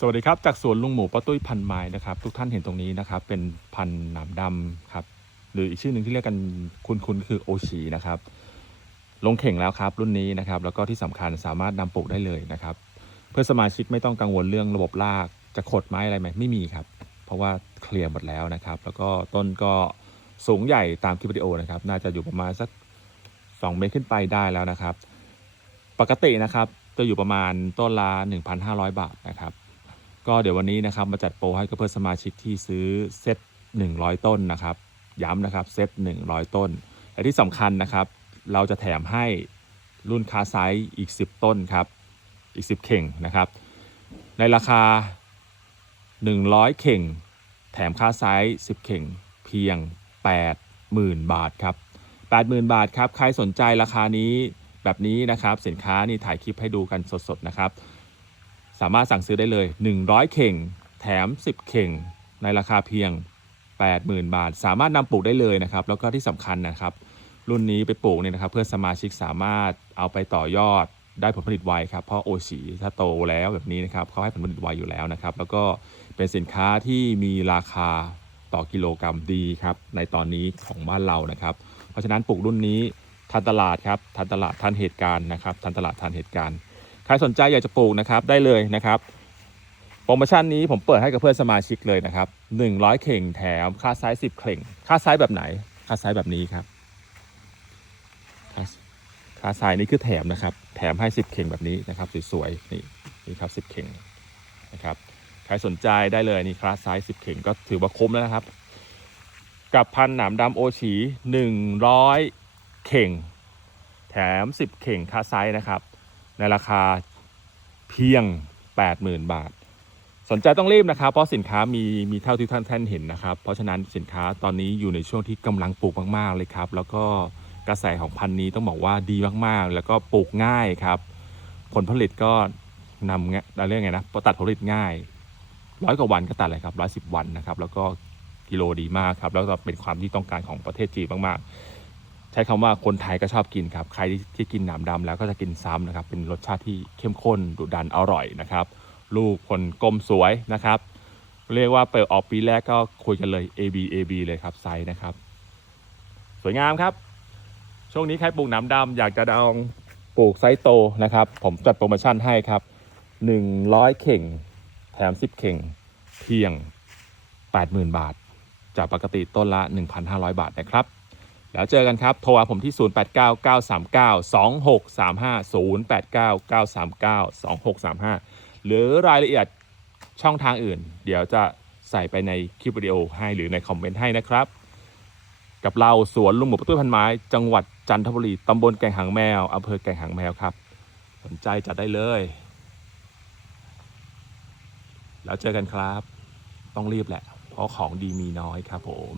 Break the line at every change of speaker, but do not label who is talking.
สวัสดีครับ จากสวนลุงหมูป้าตุ้ยพันไม้นะครับ ทุกท่านเห็นตรงนี้นะครับ เป็นพันหนามดำครับ หรืออีกชื่อหนึ่งที่เรียกกันคุ้นๆคือโอชีนะครับ ลงเข่งแล้วครับรุ่นนี้นะครับ แล้วก็ที่สำคัญสามารถนำปลูกได้เลยนะครับ เพื่อสมาชิกไม่ต้องกังวลเรื่องระบบรากจะขดไม้อะไรไหมไม่มีครับ เพราะว่าเคลียร์หมดแล้วนะครับ แล้วก็ต้นก็สูงใหญ่ตามคลิปวิดีโอนะครับ น่าจะอยู่ประมาณสัก 2 เมตรขึ้นไปได้แล้วนะครับ ปกตินะครับจะอยู่ประมาณต้นละ1,500 บาทนะครับ ก็เดี๋ยววันนี้นะครับมาจัดโปรให้กับเพื่อนสมาชิกที่ซื้อเซต100 ต้นนะครับ ย้ำนะครับเซต100 ต้นและที่สำคัญนะครับ เราจะแถมให้รุ่นคาไซส์อีก 10 ต้นครับอีก 10 เข่งนะครับ ในราคา 100 เข่ง แถมค่าไซส์10 เข่งเพียง 80,000 บาทครับ80,000 บาทครับใครสนใจราคานี้แบบนี้นะครับสินค้านี่ถ่ายคลิปให้ดูกันสดๆนะครับ สามารถสั่งซื้อได้เลย 100 เข่ง แถม 10 เข่ง ในราคาเพียง 80,000 บาท สามารถนำปลูกได้เลยนะครับ แล้วก็ที่สำคัญนะครับ รุ่นนี้ไปปลูกเนี่ยนะครับ เพื่อสมาชิกสามารถเอาไปต่อยอดได้ผลผลิตไวครับ เพราะโอชีถ้าโตแล้วแบบนี้นะครับเขาให้ผลผลิตไวอยู่แล้วนะครับ แล้วก็เป็นสินค้าที่มีราคาต่อกิโลกรัมดีครับ ในตอนนี้ของบ้านเรานะครับ เพราะฉะนั้นปลูกรุ่นนี้ทันตลาดครับ ทันตลาดทันเหตุการณ์นะครับ ทันตลาดทันเหตุการณ์ ใครสนใจอยากจะปลูกนะครับได้เลยนะครับโปรโมชั่นนี้ผมเปิดให้กับเพื่อนสมาชิกเลยนะครับ100 เข่งแถมค่าไซส์10 เข่ง ค่าไซส์แบบไหน ค่าไซส์แบบนี้ครับ ค่าไซส์นี้คือแถมนะครับ แถมให้ 10 เข่งแบบนี้นะครับสวยๆนี่นี่ครับ 10 เข่งนะครับใครสนใจได้เลยนี่ค่าไซส์10 เข่งก็ถือว่าคุ้มแล้วนะครับ กับพันหนามดำโอฉี100 เข่ง แถม 10 เข่งค่าไซส์นะครับ ในราคาเพียง 80,000 บาท สนใจต้องรีบนะครับ เพราะสินค้ามีมีเท่าที่ท่านท่านเห็นนะครับ เพราะฉะนั้นสินค้าตอนนี้อยู่ในช่วงที่กำลังปลูกมาก ๆ เลยครับ แล้วก็กระแสของพันธุ์นี้ต้องบอกว่าดีมากๆ แล้วก็ปลูกง่ายครับ ผลผลิตก็นำเงี้ยเรียกไงนะตัดผลผลิตง่ายร้อยกว่าวันก็ตัดเลยครับร้อยสิบวันนะครับ แล้วก็กิโลดีมากครับ แล้วก็เป็นความที่ต้องการของประเทศจีนมากๆ ช้คำว่าคนไทยก็ชอบกินครับ ใครที่กินหนามดำแล้วก็จะกินซ้ำนะครับ เป็นรสชาติที่เข้มข้นดุดันอร่อยนะครับ ลูกผลกลมสวยนะครับ เรียกว่าเปิดออกปีแรกก็คุยกันเลย A B A B เลยครับไซส์นะครับ สวยงามครับ ช่วงนี้ใครปลูกหนามดำอยากจะลองปลูกไซส์โตนะครับ ผมจัดโปรโมชั่นให้ครับ 100 เข่ง แถม 10 เข่ง เพียง 80,000 บาท จากปกติต้นละ 1,500 บาทนะครับ แล้วเจอกันครับ โทรหาผมที่ 0899392635 089 939 2635 หรือรายละเอียดช่องทางอื่น เดี๋ยวจะใส่ไปในคลิปวิดีโอให้หรือในคอมเมนต์ให้นะครับ กับเราสวนลุงหมูประตูพันไม้ จังหวัดจันทบุรีตำบลแก่งหางแมวอำเภอแก่งหางแมวครับ สนใจจัดได้เลย แล้วเจอกันครับ ต้องรีบแหละ เพราะของดีมีน้อยครับผม